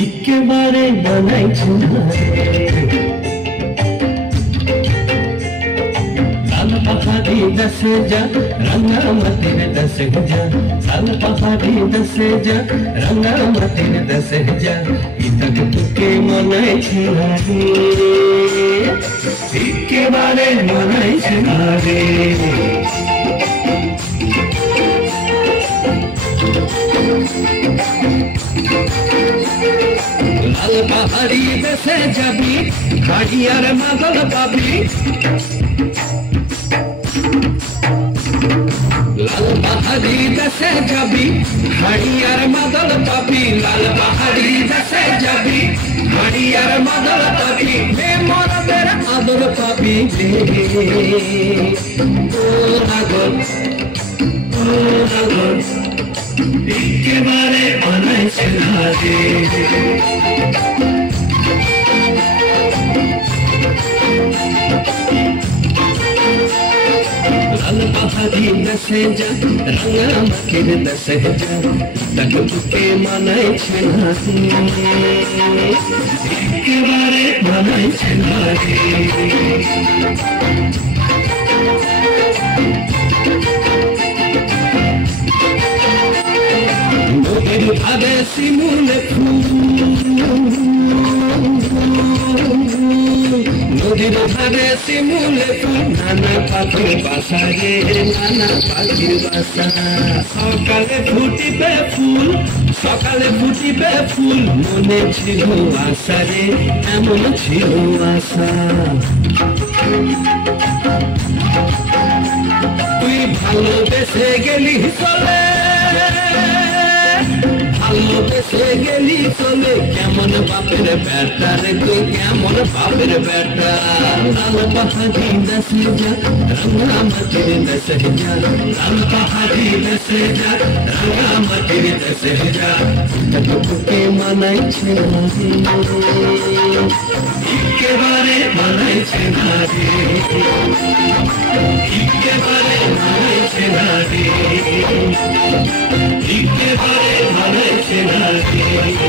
একেবারে বানাইছে লাল পাহাড়ি দশে যা রঙ্গামতির দশে যা লাল পাহাড়ি দশে যা রঙ্গামতির দশে যা ইতক তুকে মনাইছে রে একেবারে মনাইছে রে লাল পাহাড়ি দেশে যাবি গাড়িয়ার মাদল পাবি লাল পাহাড়ি দেশে যাবি গাড়িয়ার মাদল পাবি লাল পাহাড়ি দেশে যাবি গাড়িয়ার মাদল পাবি মরদের আদর পাবি ও নাগর একেবারে বানাইছে রে লাল পাহাড়ি দশে যা রঙ্গামতির দশে যা তক তুকে মানাইছে একেবারে বানাইছে রে নদীর ধারে শিমুলে ফুল নদীর ধারে শিমুলে ফুল নানা পাখির বাসা রে নানা পাখির বাসা সকালে ফুটিবে ফুল সকালে ফুটিবে ফুল মনে ছিল আশা রে এমন ছিল আশা তুই ভালোবেসে গেলি চলে ভালোবেসে গেলি চলে কেমন বাপের বেটা রে তুই কেমন বাপের বেটা লাল পাহাড়ি দশে যা রঙ্গামতির দশে যা লাল পাহাড়ি দশে যা রঙ্গামতির দশে যা তোকে মানাইছে একেবারে মানাইছে রে একেবারে মানাইছে রে একেবারে মানাইছে রে